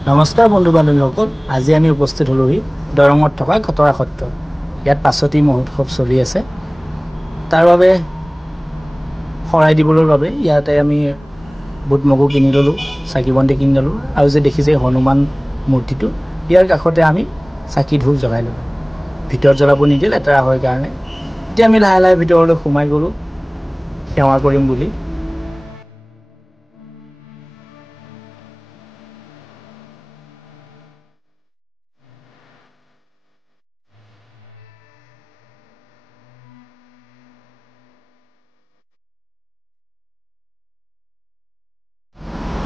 নমস্কাৰ বন্ধু বান্ধৱীসকল, আজি আমি উপস্থিত হ'লোহি দৰঙত থকা খটৰা সত্ৰ। ইয়াত পাছতি মহোৎসৱ চলি আছে। তাৰ বাবে শৰাই দিবৰ বাবে ইয়াতে আমি বুট মগু কিনি ল'লোঁ, চাকি বন্তি কিনি ল'লোঁ, আৰু যে দেখিছে হনুমান মূৰ্তিটো, ইয়াৰ কাষতে আমি চাকি ধূপ জ্বলাই ল'লোঁ। ভিতৰত জ্বলাব নিদিয়ে, লেতেৰা হয় কাৰণে। এতিয়া আমি লাহে লাহে ভিতৰলৈ সোমাই গ'লোঁ সেৱা কৰিম বুলি।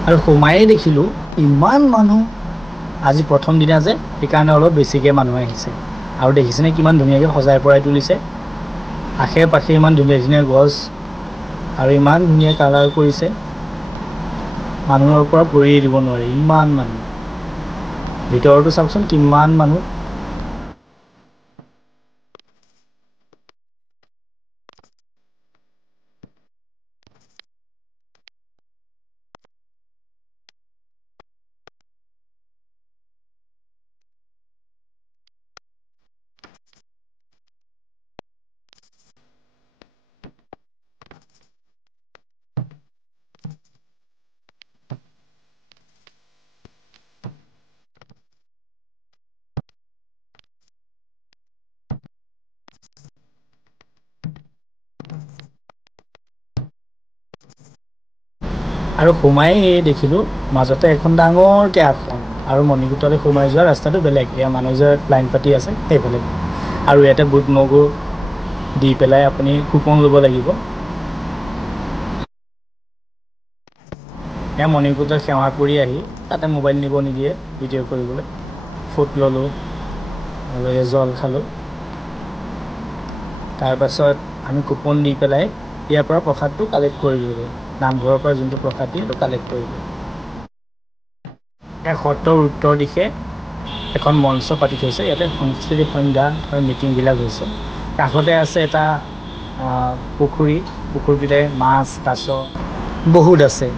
আৰু সোমায়েই দেখিলোঁ ইমান মানুহ। আজি প্ৰথম দিনা যে, সেইকাৰণে অলপ বেছিকৈ মানুহ আহিছে। আৰু দেখিছেনে কিমান ধুনীয়াকৈ সজাই পৰাই তুলিছে। আশে পাশে ইমান ধুনীয়া ধুনীয়া গছ আৰু ইমান ধুনীয়া কালাৰ কৰিছে, মানুহৰ পৰা ভৰিয়ে দিব নোৱাৰি, ইমান মানুহ। ভিতৰতো চাওকচোন কিমান মানুহ। আৰু সোমাই দেখিলোঁ মাজতে এখন ডাঙৰকৈ আসন, আৰু মণিকূটলৈ সোমাই যোৱা ৰাস্তাটো বেলেগ। এয়া মানুহ যে লাইন পাতি আছে সেইফালে। আৰু ইয়াতে বুট মগু দি পেলাই আপুনি কুপন ল'ব লাগিব। এয়া মণিকূটত সেৱা কৰি আহি তাতে মোবাইল নিব নিদিয়ে ভিডিঅ' কৰিবলৈ। ফুট ল'লোঁ আৰু জল খালোঁ। তাৰপাছত আমি কুপন দি পেলাই ইয়াৰ পৰা প্ৰসাদটো কালেক্ট কৰিলোঁ। নামঘৰৰ পৰা যোনটো প্ৰসাদ দিয়ে সেইটো কালেক্ট কৰিলোঁ। এই সত্ৰৰ উত্তৰ দিশে এখন মঞ্চ পাতি থৈছে। ইয়াতে সাংস্কৃতিক সন্ধ্যা আৰু মিটিংবিলাক হৈছে। কাষতে আছে এটা পুখুৰীতে মাছ কাছ বহুত আছে।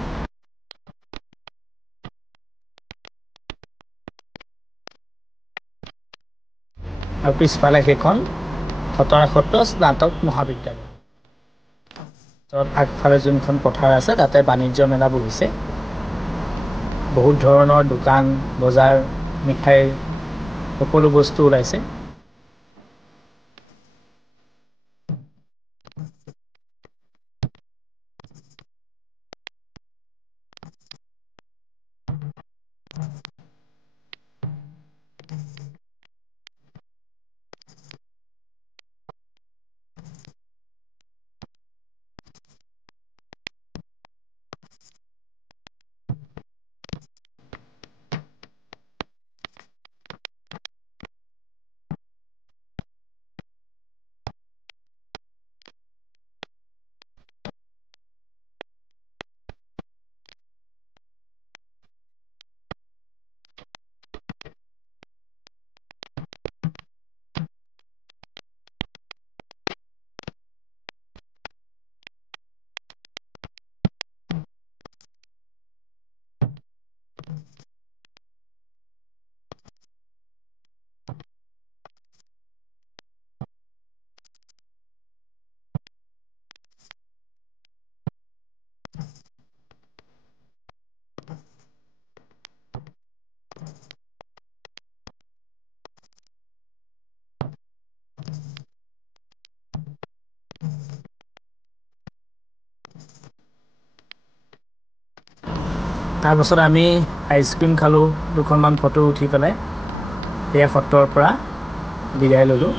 আৰু পিছফালে সেইখন খটৰা সত্ৰ স্নাতক মহাবিদ্যালয়। আগফালে যোনখন পথাৰ আছে তাতে বাণিজ্য মেলা বহিছে। বহুত ধৰণৰ দোকান বজাৰ, মিঠাই সকলো বস্তু ওলাইছে। তাৰপাছত আমি আইচক্ৰীম খালোঁ, দুখনমান ফটো উঠি পেলাই সেয়া সত্ৰৰ পৰা বিদায় ল'লোঁ।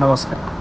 নমস্কাৰ।